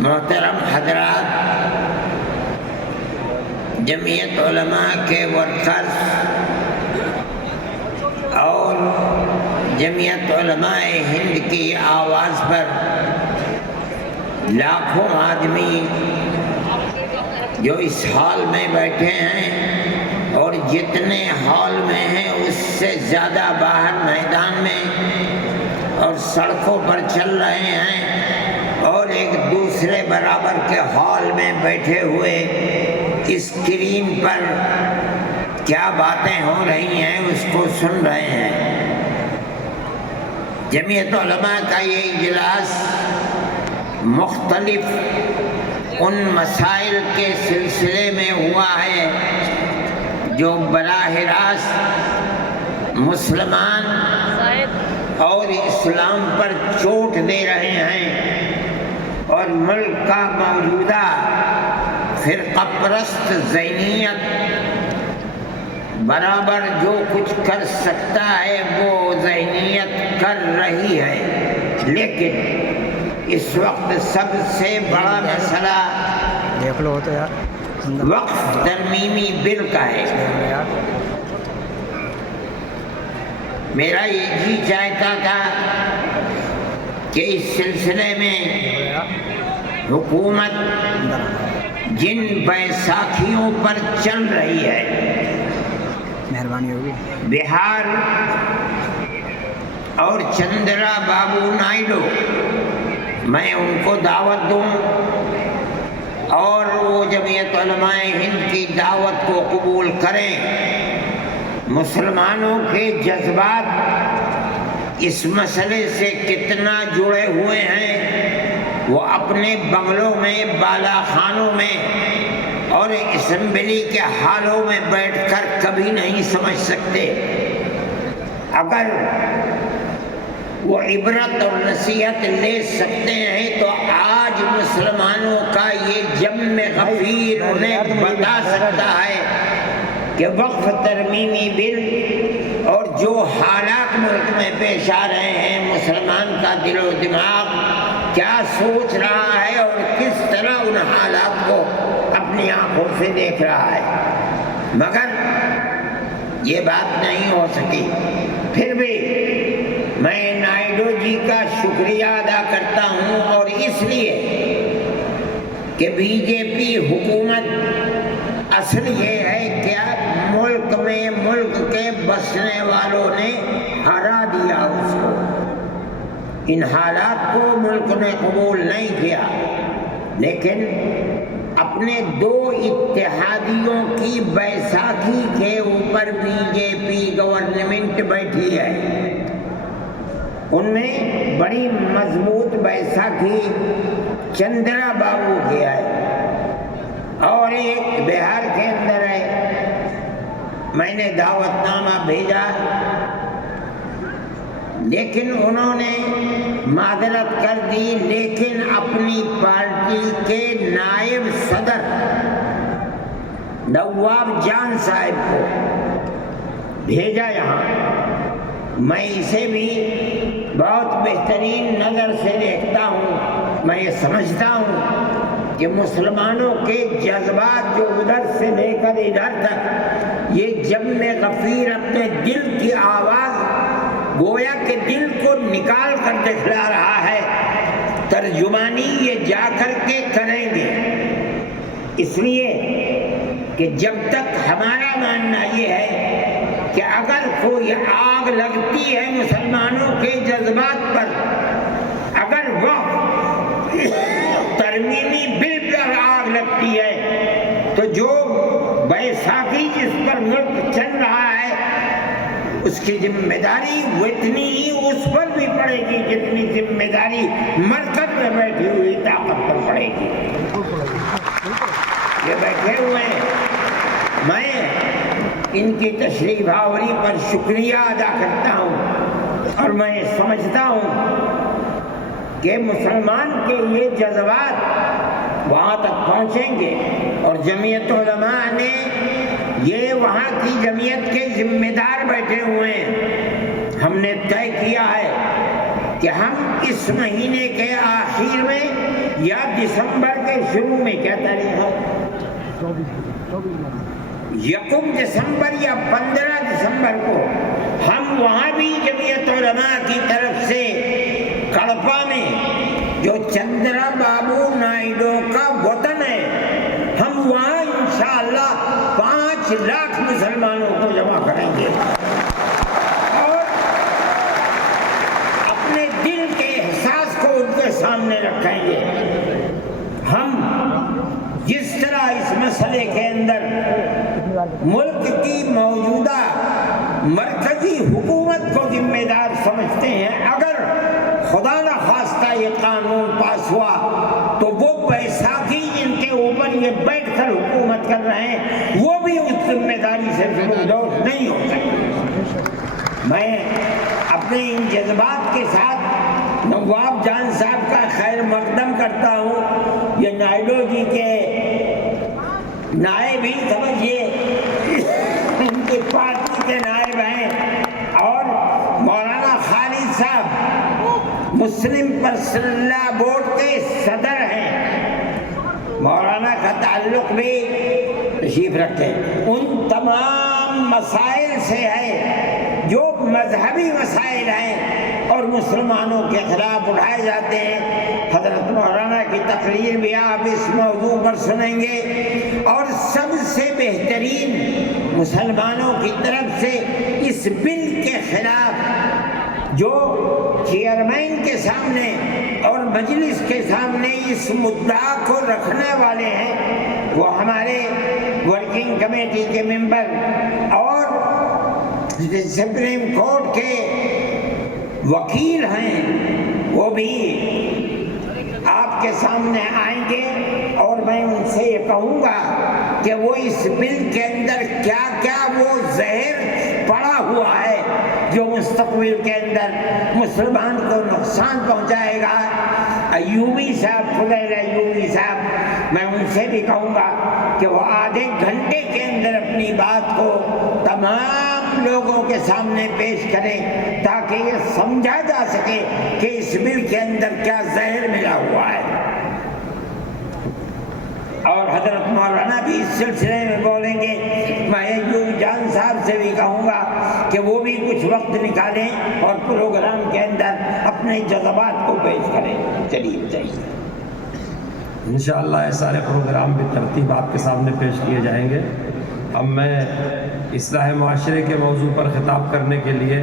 محترم حضرات، جمعیت علماء کے ورکرز اور جمعیت علماء ہند کی آواز پر لاکھوں آدمی جو اس ہال میں بیٹھے ہیں اور جتنے ہال میں ہیں اس سے زیادہ باہر میدان میں اور سڑکوں پر چل رہے ہیں اور ایک دوسرے برابر کے ہال میں بیٹھے ہوئے اسکرین پر کیا باتیں ہو رہی ہیں اس کو سن رہے ہیں۔ جمعیت علماء کا یہ اجلاس مختلف ان مسائل کے سلسلے میں ہوا ہے جو براہ راست مسلمان اور اسلام پر چوٹ دے رہے ہیں اور ملک کا موجودہ فرقہ پرست ذہنیت برابر جو کچھ کر سکتا ہے وہ ذہنیت کر رہی ہے، لیکن اس وقت سب سے بڑا مسئلہ دیکھ لو تو یار وقف ترمیمی بل کا ہے۔ میرا یہ جی چاہتا تھا کہ اس سلسلے میں حکومت جن بیساکھیوں پر چل رہی ہے، مہربانی ہوگی، بہار اور چندرا بابو نائیڈو، میں ان کو دعوت دوں اور وہ جمعیت علماء ہند کی دعوت کو قبول کریں۔ مسلمانوں کے جذبات اس مسئلے سے کتنا جڑے ہوئے ہیں وہ اپنے بنگلوں میں، بالا خانوں میں اور اسمبلی کے ہالوں میں بیٹھ کر کبھی نہیں سمجھ سکتے۔ اگر وہ عبرت اور نصیحت لے سکتے ہیں تو آج مسلمانوں کا یہ جم غفیر انہیں بتا سکتا ہے کہ وقف ترمیمی بل اور جو حالات ملک میں پیش آ رہے ہیں، مسلمان کا دل و دماغ کیا سوچ رہا ہے اور کس طرح ان حالات کو اپنی آنکھوں سے دیکھ رہا ہے، مگر یہ بات نہیں ہو سکی۔ پھر بھی میں نائیڈو جی کا شکریہ ادا کرتا ہوں، اور اس لیے کہ بی جے پی حکومت اصل یہ ہے کہ ملک میں ملک کے بسنے والوں نے ہرا دیا اس کو، ان حالات کو ملک نے قبول نہیں کیا، لیکن اپنے دو اتحادیوں کی بیساکھی کے اوپر بی جے پی گورنمنٹ بیٹھی ہے۔ ان میں بڑی مضبوط بیساکھی چندرا بابو کی ہے اور ایک بہار کے اندر ہے۔ میں نے دعوت نامہ بھیجا، لیکن انہوں نے معذرت کر دی، لیکن اپنی پارٹی کے نائب صدر نواب جان صاحب کو بھیجا یہاں۔ میں اسے بھی بہت بہترین نظر سے دیکھتا ہوں۔ میں یہ سمجھتا ہوں کہ مسلمانوں کے جذبات جو ادھر سے لے کر ادھر تک، یہ جم غفیر اپنے دل کی آواز گویا کہ دل کو نکال کر دکھلا رہا ہے، ترجمانی یہ جا کر کے کریں گے، اس لیے کہ جب تک ہمارا ماننا یہ ہے کہ اگر کوئی آگ لگتی ہے مسلمانوں کے جذبات پر، اگر وہ ترمیمی بل پر آگ لگتی ہے، تو جو بیساکھی جس پر ملک چل رہا ہے اس کی ذمہ داری وہ اتنی ہی اس پر بھی پڑے گی جتنی ذمہ داری مرکز میں بیٹھی ہوئی طاقت پر پڑے گی۔ یہ بیٹھے ہوئے ہیں، میں ان کی تشریف آوری پر شکریہ ادا کرتا ہوں، اور میں سمجھتا ہوں کہ مسلمان کے یہ جذبات وہاں تک پہنچیں گے، اور جمعیت علماء نے یہ وہاں کی جمعیت کے ذمہ دار بیٹھے ہوئے ہیں۔ ہم نے طے کیا ہے کہ ہم اس مہینے کے آخر میں یا دسمبر کے شروع میں، کیا تاریخ ہے؟ 1 دسمبر یا 15 دسمبر کو ہم وہاں بھی جمعیت علماء کی طرف سے کڑپا میں جو چندرا بابو نائیڈو کا وطن ہے، ہم وہاں انشاءاللہ 5 لاکھ مسلمانوں کو جمع کریں گے اور اپنے دل کے احساس کو ان کے سامنے رکھیں گے۔ ہم جس طرح اس مسئلے کے اندر ملک کی موجودہ مرکزی حکومت کو ذمہ دار سمجھتے ہیں، اگر خدا نہ خواستہ یہ قانون پاس ہوا تو وہ بیساکھی جن کے اوپر یہ بیٹھ کر حکومت کر رہے ہیں وہ بھی اس ذمہ داری سے دور نہیں ہو سکتے۔ میں اپنے ان جذبات کے ساتھ نواب جان صاحب کا خیر مقدم کرتا ہوں۔ یہ نائیڈو جی کے نائب ہی سمجھیے، ان کی پارٹی کے نائب ہیں، اور مولانا خالد صاحب مسلم پرسنل لا بورڈ کے صدر ہیں، مولانا کا تعلق بھی تشریف رکھیں۔ ان تمام مسائل سے ہے جو مذہبی مسائل ہیں اور مسلمانوں کے خلاف اٹھائے جاتے ہیں۔ حضرت مولانا کی تقریر بھی آپ اس موضوع پر سنیں گے، اور سب سے بہترین مسلمانوں کی طرف سے اس بل کے خلاف جو چیئرمین کے سامنے اور مجلس کے سامنے اس مدعا کو رکھنے والے ہیں وہ ہمارے ورکنگ کمیٹی کے ممبر اور سپریم کورٹ کے وکیل ہیں، وہ بھی آپ کے سامنے آئیں گے، اور میں ان سے یہ کہوں گا کہ وہ اس بل کے اندر کیا کیا وہ زہر پڑا ہوا ہے جو مستقبل کے اندر مسلمان کو نقصان پہنچائے گا۔ ایوبی صاحب، فضیل ایوبی صاحب، میں ان سے بھی کہوں گا کہ وہ آدھے گھنٹے کے اندر اپنی بات کو تمام لوگوں کے سامنے پیش کریں تاکہ یہ سمجھا جا سکے کہ اس بل کے اندر کیا زہر ملا ہوا ہے۔ اور حضرت مولانا بھی اس سلسلے میں بولیں گے۔ میں ایوب جان صاحب سے بھی کہوں گا کہ وہ بھی کچھ وقت نکالیں اور پروگرام کے اندر اپنے جذبات کو پیش کریں۔ چلیے چاہیے انشاءاللہ یہ سارے پروگرام بھی ترتیب آپ کے سامنے پیش کیے جائیں گے۔ اب میں اصلاح معاشرے کے موضوع پر خطاب کرنے کے لیے